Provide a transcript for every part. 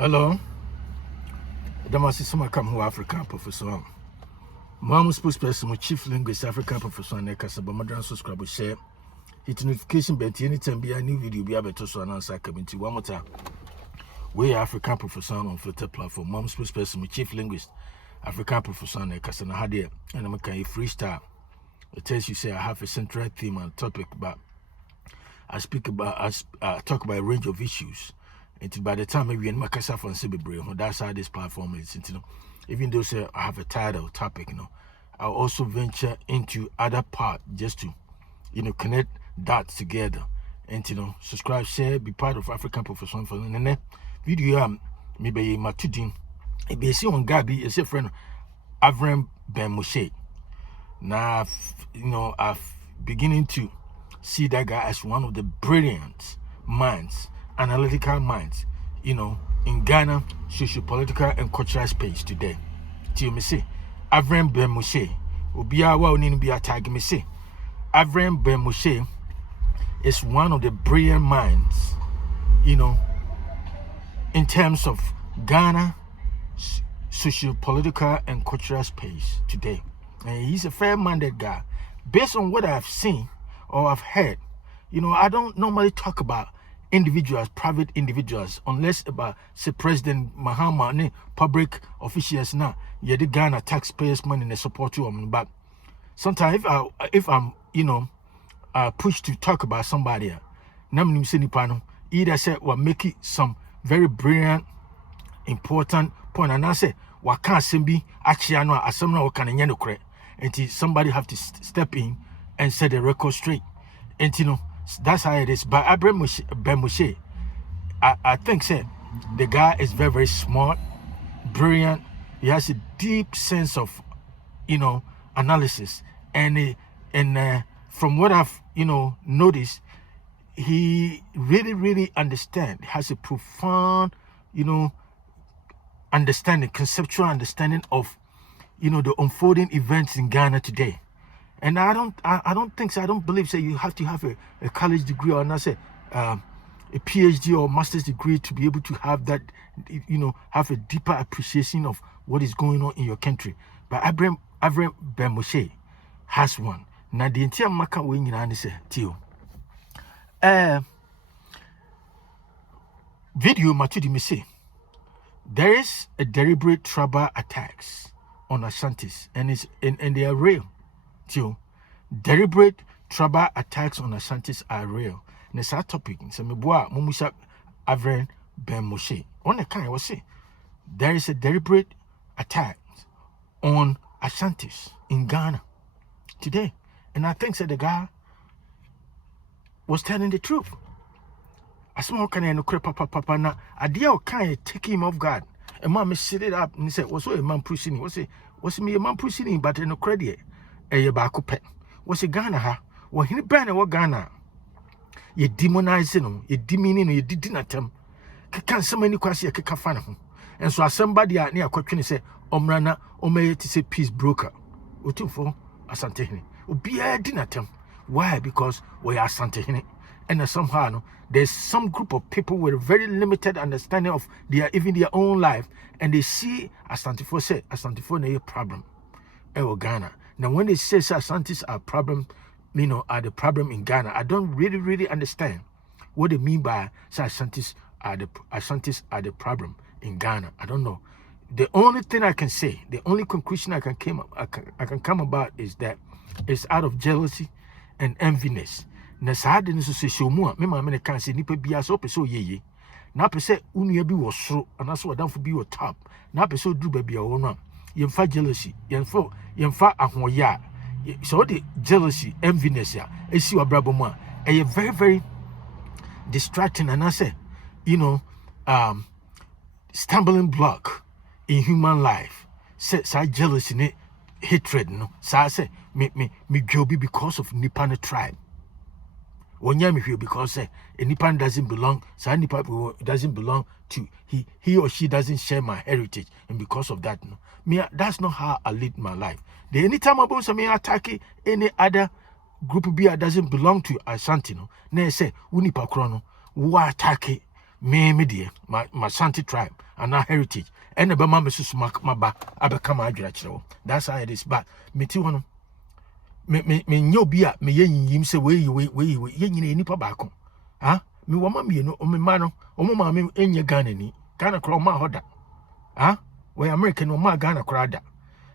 Hello, Damasisuma Kamu African Professor. Mom spokesperson, chief linguist, African Professor, and Casabamadran subscribe, share, hit notification bell, anytime be a new video, be able to announce community. One more time. We African Professor on Filter platform. Mom spokesperson, chief linguist, African Professor, and Casana Hadia, and I'm a freestyle. It tells you, say, I have a central theme and topic, but I talk about a range of issues. And by the time maybe in Makasa from Sibibre, that's how this platform is. Even though say I have a title topic, I'll also venture into other part just to, connect dots together. And subscribe, share, be part of African Professional for the video. Maybe my tudin. It be see on Gabi is a friend Avraham Ben Moshe. Now, I've beginning to see that guy as one of the brilliant minds, analytical minds, in Ghana, socio-political and cultural space today. Till me say, Avraham Ben Moshe, Ubia wa onini be tag me say, Avraham Ben Moshe is one of the brilliant minds, in terms of Ghana, socio-political and cultural space today. And he's a fair-minded guy. Based on what I've seen or I've heard, I don't normally talk about individuals, private individuals, unless about say President Mahama, public officials now, the Ghana taxpayers' money and support to them. But sometimes if I'm pushed to talk about somebody, either say we're making some very brilliant, important point, and I say what can't be actually no assemble or can until somebody have to step in and set the record straight. And that's how it is. But Avraham Ben Moshe, I think the guy is very, very smart, brilliant. He has a deep sense of, analysis. And from what I've, noticed, he really, really understands, has a profound, understanding, conceptual understanding of, the unfolding events in Ghana today. And I don't think so. I don't believe so. You have to have a college degree or not say a PhD or master's degree to be able to have that, have a deeper appreciation of what is going on in your country. But Avraham Ben Moshe has one. Now the entire market we in say Tio. Video Matudi me say there is a deliberate tribal attacks on Ashantis, and they are real. Deliberate tribal attacks on Ashantis are real. And it's our topic. So me boa mumusha Avraham Ben Moshe. On the kind was say there is a deliberate attack on Ashantis in Ghana today. And I think that the guy was telling the truth. I small kind of no papa na idea kind of take him off guard. And mom set it up and he said, what's a Mamprusi? What's me a Mamprusi, but no credit. A back pet. Was a Ghana ha? Well, he banned what Ghana. You demonizing, you demeaning, you didn't attempt. Can't so many questions you can find him. And so somebody out near question say, Omrana, Ome to say peace broker. Utu for Asantehene. Be a dinner attempt. Why? Because we are Asantehene. And somehow there's some group of people with a very limited understanding of even their own life, and they see Asantefo say Asantefo a problem. Ghana. Now, when they say Asantes are problem, are the problem in Ghana, I don't really understand what they mean by Asantes are the problem in Ghana. I don't know. The only thing I can say, the only conclusion I can come about is that it's out of jealousy and enviness. Na saa de no so show mu a me ma me kan say nipa bia so pese oyeye. Na pese unua bi wo soro, anaso wadamfo bi wo top. Na pese oduru ba bia wo no a yemfa jealousy, yemfa ahoya. So the jealousy, enviness ya esi wabrabo mu a e very, very distracting, and I say, stumbling block in human life. Say jealousy ne hatred no. Say me jobi because of Nipa tribe. Because a Nipan doesn't belong, Nipa doesn't belong to he or she doesn't share my heritage, and because of that, that's not how I lead my life. The anytime about some attack any other group B doesn't belong to Ashanti, no, say Unipa Chrono, who attack me dear, my Ashanti tribe and our heritage. And the Bama Mrs. Maba, I become a director. That's how it is. But me too, one. Me no beer, me yen say, way you yen any pabacco. Ah, me woman, me no, me mano, o mamma in your Ghana, Ghana crow my hoda. Ah, where American or my Ghana crowd.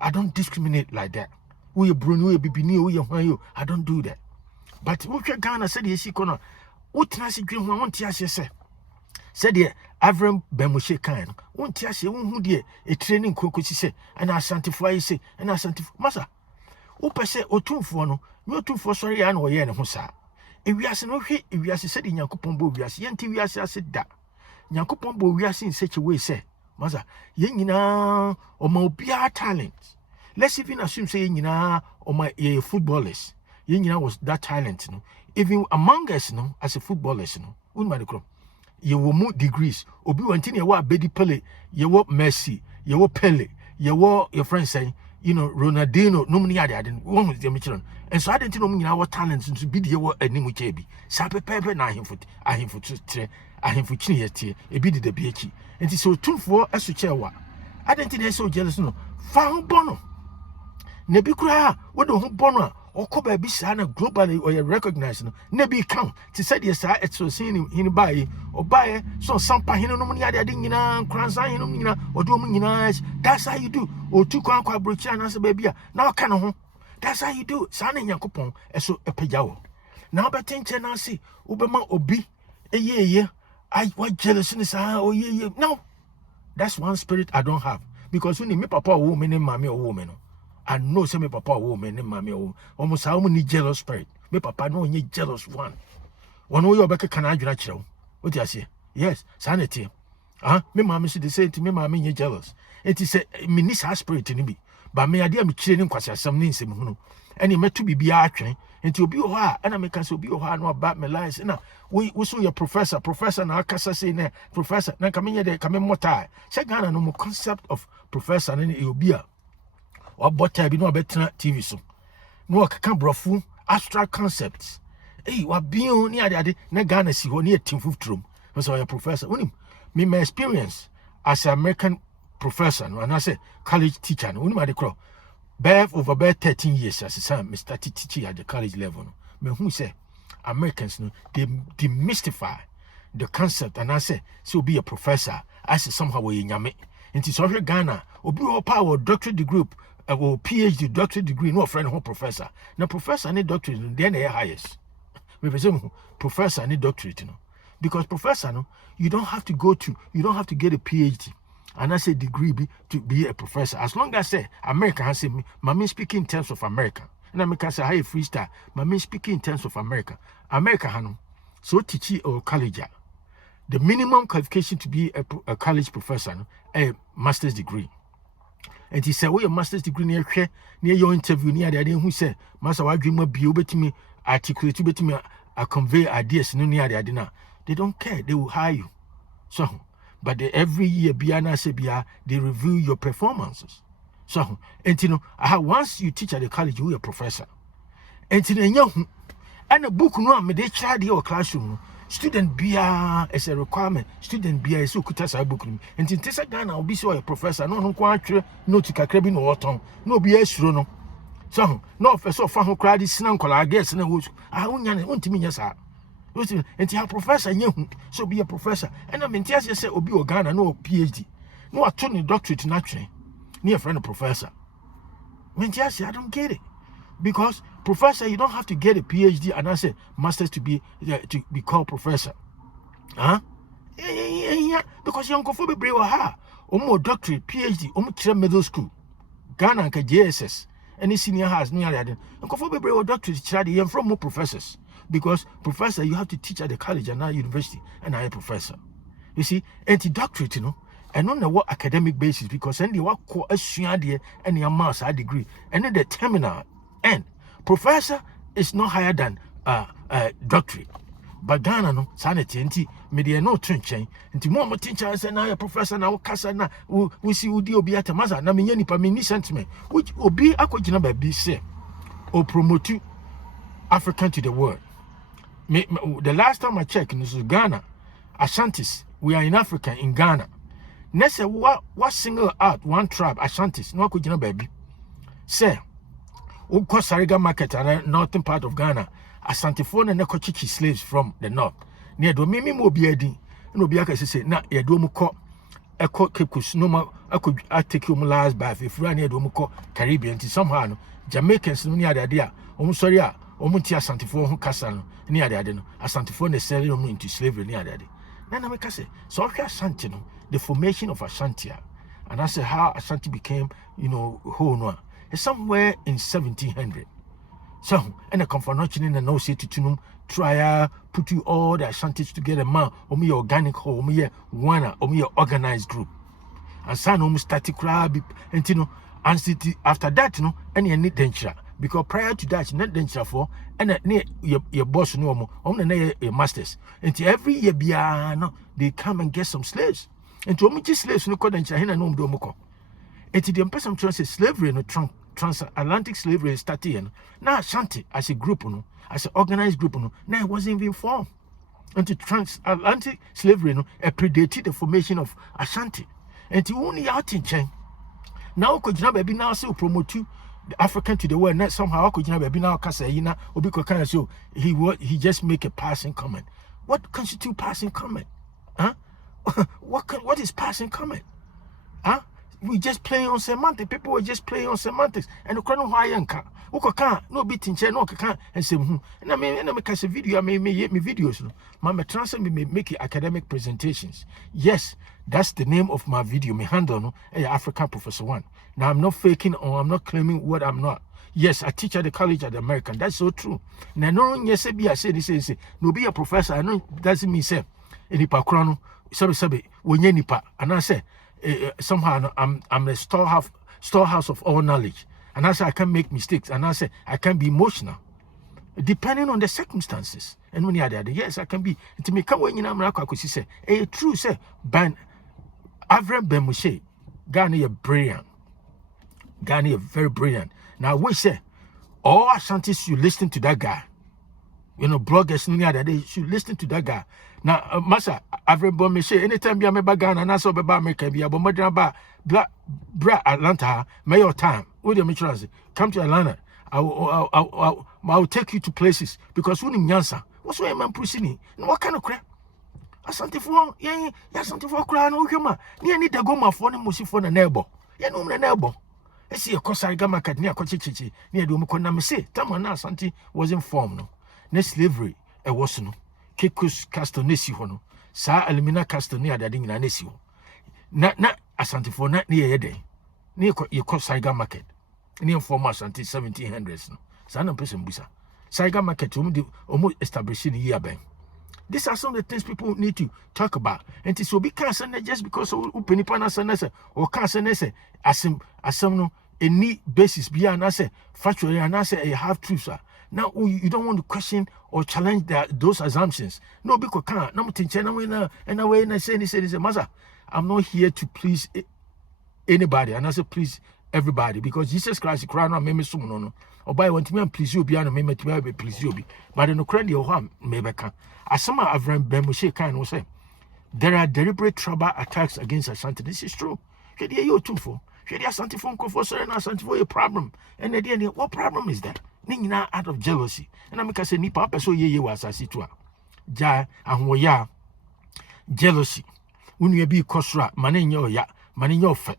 I don't discriminate like that. We Bruno, we be near you. I don't do that. But what your Ghana said, yes, you corner. What I see, dream, I want to ask you, say. Said the Avraham Ben Moshe kind. Won't you say, who dear, a training cook, she say, and Asantehene say, and Asantes. Massa, who per se, or two for no two for sorry, and or yen, Hosa. If we are no hit, if we are said in Yakupombo, we are Yanti, we are said that. Yakupombo, we are in such a way, say, Massa, Yenina, or Mobia talents. Let's even assume, say, Yenina, or my footballers. Yenina was that talent, no. Even among us, no, as a footballers, no, wouldn't mind the you will move degrees. Obi wantini ya Bedi Pele, you wa Messi, you wa Pele, you wa your friend saying, you know, Ronaldinho, no money I didn't one with the Michelin. And so I didn't know our talents to be the word and Nimuchebi. Sape Pepe, I him for Chini, a bit the BH. And it's so two for as to chair. I didn't think they're so jealous, no. Found Bono. Nebikra, what the whole Bono. Or could be sana globally or you recognize no nebi count to say yes I so seeing him buy or buy so some pahino no money I didn't cransa or do that's how you do or two quanqua brochan as a baby now can that's how you do sana yakupon so a pejao now but think I see Ubama obi a year I what jealousness oh yeah no that's one spirit I don't have because when you meet papa woman and mommy or woman I know say me papa woman and mammy almost how many jealous spirit. Me papa no any jealous one. One way your back can I natural. What do you say? Yes, sanity. Me mammy should say to me, mammy, you jealous. It is a minister spirit in me. But me idea me chilling quite some names in and you met to be arching and to be her and I make us be her no about my lies. Now we saw your professor now Casa saying professor now come in there come in more time. Check out no more concept of professor and it will be a or butter be no better TV so. No can brofu abstract concepts. Hey, what being near the na Ghana see one near team room. Was a professor. Me my experience as an American professor and I say college teacher. Only the crow. Over 13 years as a son, me started teaching at the college level. Me who say Americans no they demystify the concept and I say so be a professor. I say somehow we nyame. Into so Ghana, obi or power doctorate degree. PhD doctorate degree, no friend or professor. Now professor need doctorate, then they highest. We presume professor need doctorate, you know. Because professor, no, you don't have to get a PhD. And I say degree to be a professor. As long as I say America has say me speaking in terms of America. And America say hi freestyle. Me speaking in terms of America. America hano. So teach or college. The minimum qualification to be a college professor, no, a master's degree. And he said, "We a master's degree near your interview near the idea who said, Master, why dream of you bet me articulate, bet me convey ideas no near the idea. They don't care, they will hire you. So, but every year, Biana Sebia, they review your performances. So, and you know, once you teach at the college, you are a professor. And you know, and a book no, me they try your classroom. Student BR as a requirement. Student BR is so kutasa book. And in Tessa Ghana, I'll be so a professor. No, no, to Kakrabi no water. No BS no. So, no, for so far who cried this uncle, I guess, and I want to mean yes, sir. And you have professor, so be a professor. And I mean, yes, say, Obi or Ghana, no PhD. No, I told you doctorate naturally. Near friend of professor. I mean, yes, I don't get it. Because professor, you don't have to get a PhD and I say masters to be called professor. Yeah. Because you uncle be brave or more doctorate, PhD, middle school, Ghana and JSS, any senior has near that. Uncle be brave or doctorate, child, from more professors. Because professor, you have to teach at the college and now university, and I am professor. You see, anti-doctorate, you know. And on the what academic basis, because then they work a senior and your master's degree, and then the terminal. And professor is not higher than doctorate. But Ghana no sanity anti media no trenching. Anti more teacher say now a professor now kasa na we see udi obi atamaza na menye nipa meni sentiment which obi akogina ba bi say or promote African to the world. The last time I checked in Ghana, Ashantis we are in Africa, in Ghana. Next, what single out one tribe, Ashantis, no kujina baby. Say, Uko Sariga market and northern part of Ghana, Asantehene and Asantes slaves from the north. Near Domimi Mobiadi, no Biaka say, na Yadomuko, Echo Kipkus, no more, I take you last by if you near Domuko, Caribbean, somehow, Jamaicans, no near the idea, Omusoria, Omuntia Asantehene Casano, near the idea, Asantehene selling them into slavery near the idea. Then I say, so Ashanti, the formation of Ashanti, and I say how Ashanti became, whole no. Somewhere in 1700. So, and a confrontation in the no city to try put you all the Ashantis together, man, or me organic whole, me one, or me organized group. And son static crab, and and city after that, any danger. Because prior to that, not danger for, and near your boss no more, only your masters. And every year, they come and get some slaves. And to me, slaves no code and China no domoko. And to the person trying to say slavery no transatlantic slavery started now Ashanti as a group as an organized group now it wasn't even formed. And to transatlantic slavery predated the formation of Ashanti. And to only out in chain. Now could you baby now so promote you the African to the world not somehow could you baby now Kasayina or because kind of so he just make a passing comment. What constitute passing comment? Huh? What is passing comment? Huh? We just playing on semantics. People were just playing on semantics. And the crown why yanka. No bit in chair, no can and say, and I mean, and I make a video, I may me videos. My transfer me make academic presentations. Yes, that's the name of my video. Me handle African Professor One. Now I'm not faking or I'm not claiming what I'm not. Yes, I teach at the college at the American. That's so true. Now no yes, I say this no be a professor. I know doesn't mean say nipa crono. Sabi when ye nipa and I say somehow I'm a storehouse of all knowledge, and I say I can make mistakes, and I say I can be emotional, depending on the circumstances. And when you're there, yes, I can be. To me, come when you know I say, true say, Avraham Ben Moshe, Ghana brilliant, Ghana very brilliant. Now we say all Ashantis should listen to that guy. Bloggers they should listen to that guy. Now, Master Avraham Ben Moshe, anytime you are Ghana and also about America, be about Madrid, Bra Atlanta, mayor time. With your maturity, come to Atlanta. I will take you to places because we need Yansa. What's why Mamprusi? What kind of crap? Asantehene, yeah, Asantehene cry no human. Near need to go my phone and Musi for the neighbor. Yeah, no, the neighbor. I see a Costa market near Cochichi, near Dumukona say, Tamana Asante wasn't formed. No, ne slavery, a was no. Kekus Castonesi hono, Sa Elimina Castonia da Ding Nanesio. Not Asantehene, not near a day. Near your Costa market. Near former Asante 1700s. No, Sana person Busa. Saiga market almost establishing a year bang. These are some of the things people need to talk about. And it will be cancer just because of Penipana or cancer as some any basis beyond I say factually and I say a half truth. Now you don't want to question or challenge those assumptions. No, because can't no and away and I say Maza, I'm not here to please anybody, and I say please everybody, because Jesus Christ crown on me no. Or by want me and please you be and me to please you be. But in Ukraine your harm maybe can. As some Avraham Ben Moshe can say there are deliberate tribal attacks against Ashanti. This is true. Should you too for? Should you Asantehene for certain Asante for a problem? And then what problem is that? Nina out of jealousy. And I'm say ni papa so ye was as it were. Ja and ya jealousy. When you be kosra, manin your ya, manin your fe.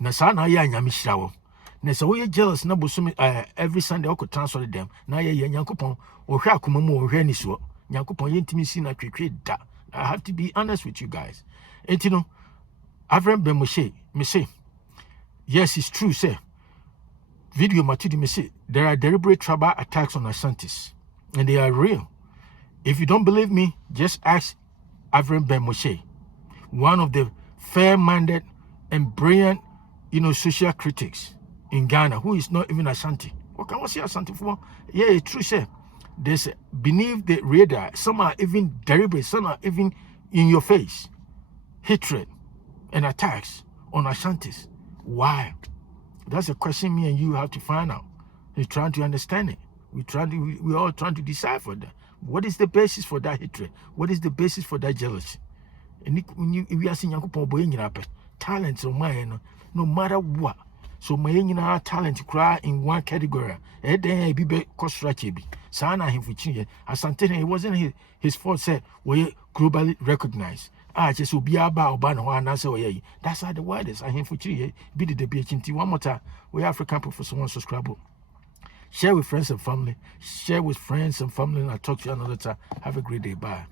Nasana ya nyamishawo. Nessa way jealous na bosumi every Sunday I could transfer them. Na ye Yankupon or Hakumo or Reniswo. Yankupon intimacy na da. I have to be honest with you guys. And Avraham Ben Moshe, me say, yes, it's true, say. Video Matidi me say, there are deliberate tribal attacks on Asantes, and they are real. If you don't believe me, just ask Avraham Ben Moshe, one of the fair-minded and brilliant, social critics in Ghana, who is not even Ashanti. What can we say Ashanti for? Yeah, it's true, say. There's beneath the radar, some are even deliberate, some are even in your face. Hatred and attacks on Ashantis. Why? That's a question me and you have to find out. We're trying to understand it. We're all trying to decipher that. What is the basis for that hatred? What is the basis for that jealousy? we are seeing Yankupon boy in up talents of mine, no matter what. So my in talent cry in one category. Then be cost rachibi. Sana him for chin. Asantehene, it wasn't his fault, said we globally recognized. Just will be about ban one answer. That's how the word is. I him for chin. Be the BHT one more time. We African Professor one subscribe. Share with friends and family. Share with friends and family. And I'll talk to you another time. Have a great day. Bye.